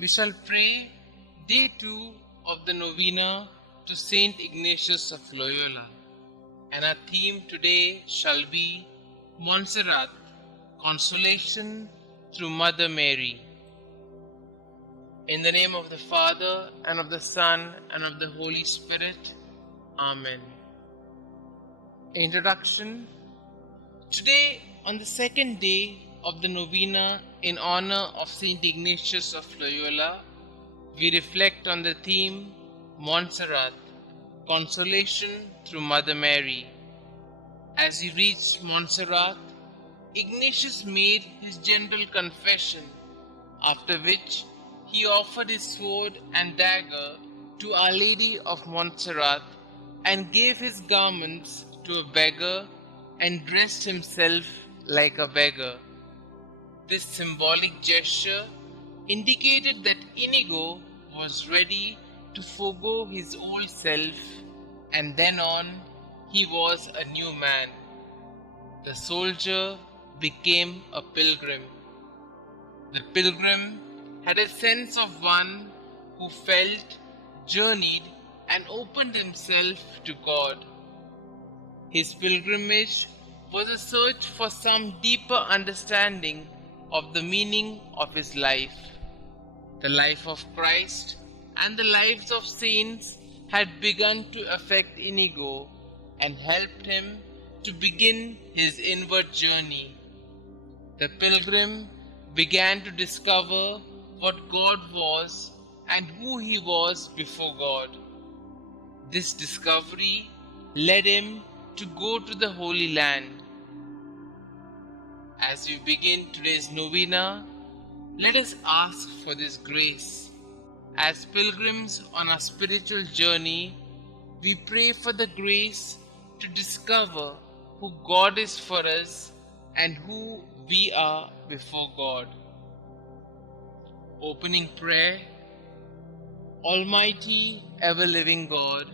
We shall pray day 2 of the Novena to Saint Ignatius of Loyola, and our theme today shall be Montserrat, Consolation through Mother Mary. In the name of the Father, and of the Son, and of the Holy Spirit. Amen. Introduction. Today, on the second day of the Novena in honor of Saint Ignatius of Loyola, we reflect on the theme Montserrat, Consolation through Mother Mary. As he reached Montserrat, Ignatius made his general confession, after which he offered his sword and dagger to Our Lady of Montserrat and gave his garments to a beggar and dressed himself like a beggar. This symbolic gesture indicated that Inigo was ready to forego his old self, and then on he was a new man. The soldier became a pilgrim. The pilgrim had a sense of one who felt, journeyed, and opened himself to God. His pilgrimage was a search for some deeper understanding of the meaning of his life. The life of Christ and the lives of saints had begun to affect Inigo and helped him to begin his inward journey. The pilgrim began to discover what God was and who he was before God. This discovery led him to go to the Holy Land. As we begin today's novena, let us ask for this grace. As pilgrims on our spiritual journey, we pray for the grace to discover who God is for us and who we are before God. Opening prayer. Almighty, ever-living God,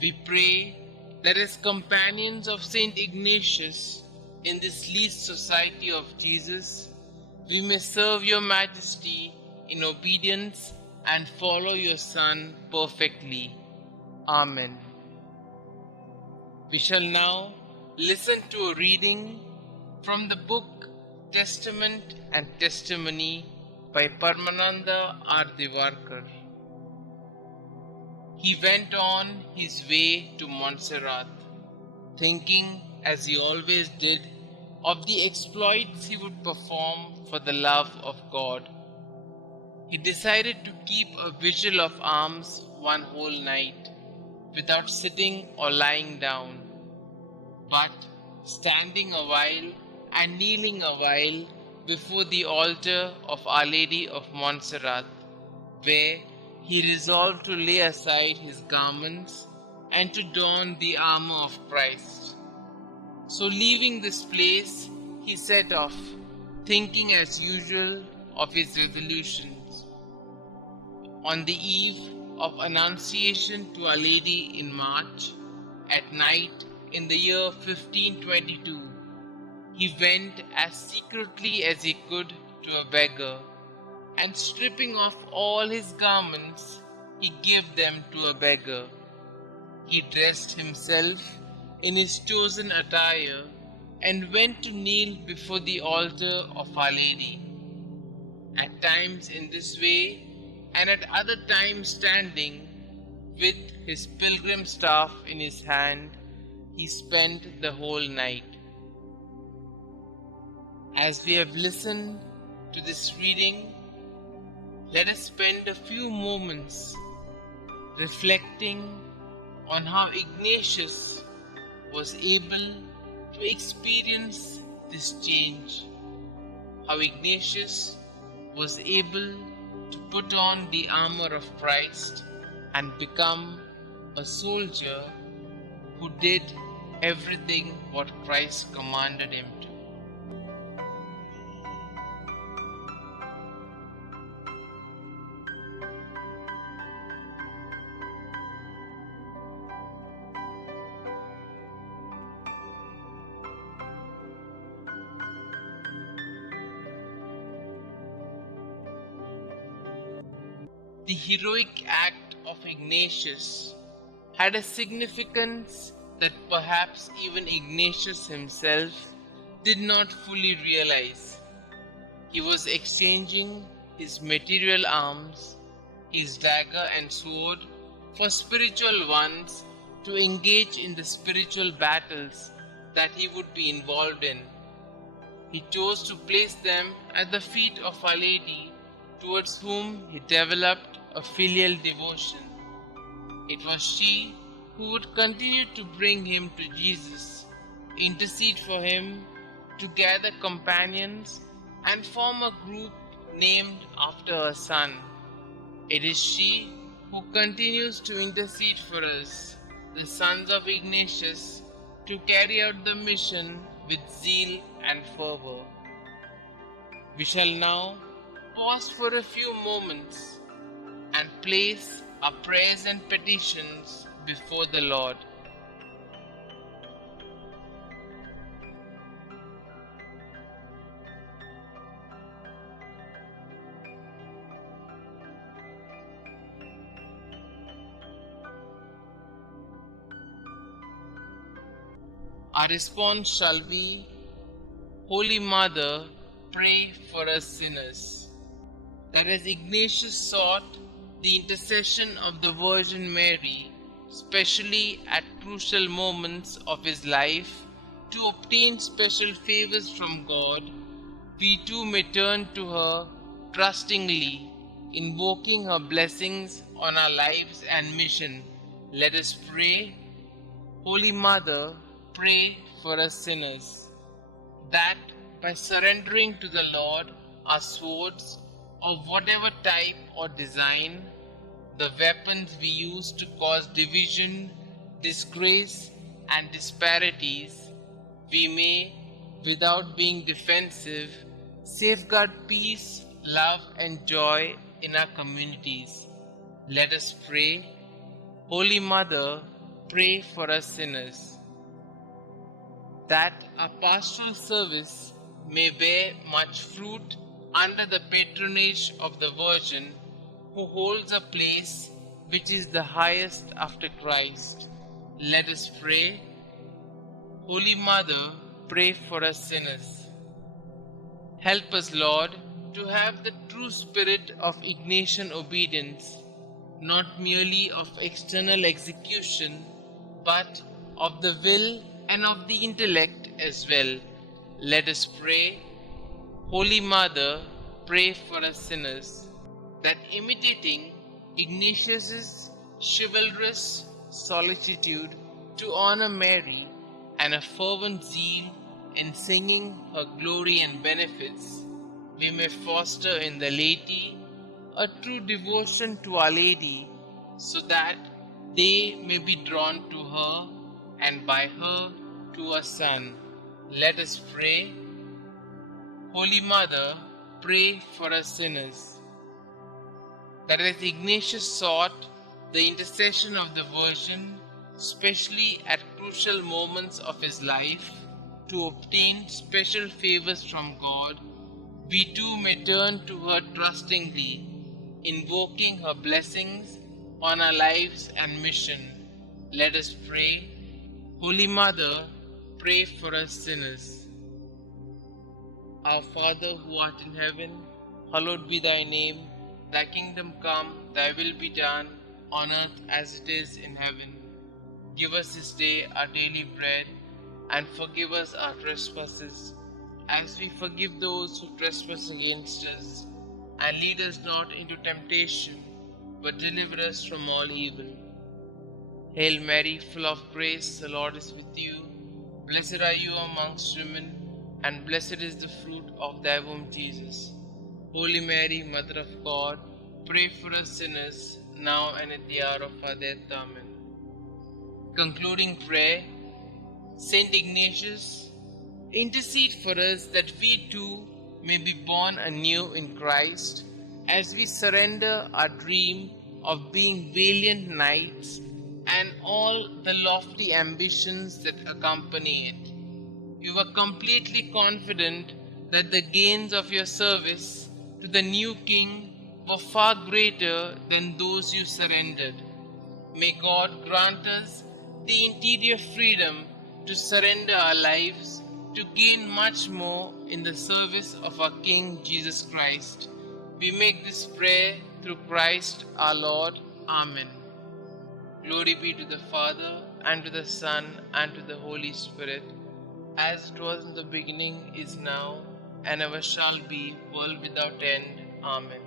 we pray that as companions of Saint Ignatius in this least society of Jesus, we may serve your majesty in obedience and follow your Son perfectly. Amen. We shall now listen to a reading from the book Testament and Testimony by Paramananda R. Divarkar. He went on his way to Montserrat, thinking, as he always did, of the exploits he would perform for the love of God. He decided to keep a vigil of alms one whole night, without sitting or lying down, but standing a while and kneeling a while before the altar of Our Lady of Montserrat, where he resolved to lay aside his garments and to don the armor of Christ. So leaving this place, he set off, thinking as usual of his resolutions. On the eve of Annunciation to Our Lady in March, at night in the year 1522, he went as secretly as he could to a beggar, and stripping off all his garments, he gave them to a beggar. He dressed himself in his chosen attire and went to kneel before the altar of Our Lady. At times in this way, and at other times standing, with his pilgrim staff in his hand, he spent the whole night. As we have listened to this reading, let us spend a few moments reflecting on how Ignatius was able to experience this change, how Ignatius was able to put on the armor of Christ and become a soldier who did everything what Christ commanded him to. The heroic act of Ignatius had a significance that perhaps even Ignatius himself did not fully realize. He was exchanging his material arms, his dagger and sword, for spiritual ones to engage in the spiritual battles that he would be involved in. He chose to place them at the feet of Our Lady, towards whom he developed a filial devotion. It was she who would continue to bring him to Jesus, intercede for him, to gather companions, and form a group named after her son. It is she who continues to intercede for us, the sons of Ignatius, to carry out the mission with zeal and fervor. We shall now pause for a few moments and place our prayers and petitions before the Lord. Our response shall be, Holy Mother, pray for us sinners. That as Ignatius sought the intercession of the Virgin Mary, especially at crucial moments of his life, to obtain special favors from God, we too may turn to her trustingly, invoking her blessings on our lives and mission. Let us pray. Holy Mother, pray for us sinners, that by surrendering to the Lord our swords of whatever type or design, the weapons we use to cause division, disgrace, and disparities, we may, without being defensive, safeguard peace, love, and joy in our communities. Let us pray. Holy Mother, pray for us sinners, that our pastoral service may bear much fruit under the patronage of the Virgin, who holds a place which is the highest after Christ. Let us pray. Holy Mother, pray for us sinners. Help us, Lord, to have the true spirit of Ignatian obedience, not merely of external execution, but of the will and of the intellect as well. Let us pray. Holy Mother, pray for us sinners, that imitating Ignatius's chivalrous solicitude to honor Mary and a fervent zeal in singing her glory and benefits, we may foster in the laity a true devotion to Our Lady, so that they may be drawn to her and by her to her Son. Let us pray. Holy Mother, pray for us sinners, that as Ignatius sought the intercession of the Virgin, especially at crucial moments of his life, to obtain special favors from God, we too may turn to her trustingly, invoking her blessings on our lives and mission. Let us pray. Holy Mother, pray for us sinners. Our Father who art in heaven, hallowed be thy name. Thy kingdom come, thy will be done, on earth as it is in heaven. Give us this day our daily bread, and forgive us our trespasses, as we forgive those who trespass against us. And lead us not into temptation, but deliver us from all evil. Hail Mary, full of grace, the Lord is with you. Blessed are you amongst women, and blessed is the fruit of thy womb, Jesus. Holy Mary, Mother of God, pray for us sinners, now and at the hour of our death. Amen. Concluding prayer. Saint Ignatius, intercede for us that we too may be born anew in Christ, as we surrender our dream of being valiant knights and all the lofty ambitions that accompany it. We were completely confident that the gains of your service to the new King were far greater than those you surrendered. May God grant us the interior freedom to surrender our lives to gain much more in the service of our King Jesus Christ. We make this prayer through Christ our Lord. Amen. Glory be to the Father, and to the Son, and to the Holy Spirit, as it was in the beginning, is now, and ever shall be, world without end. Amen.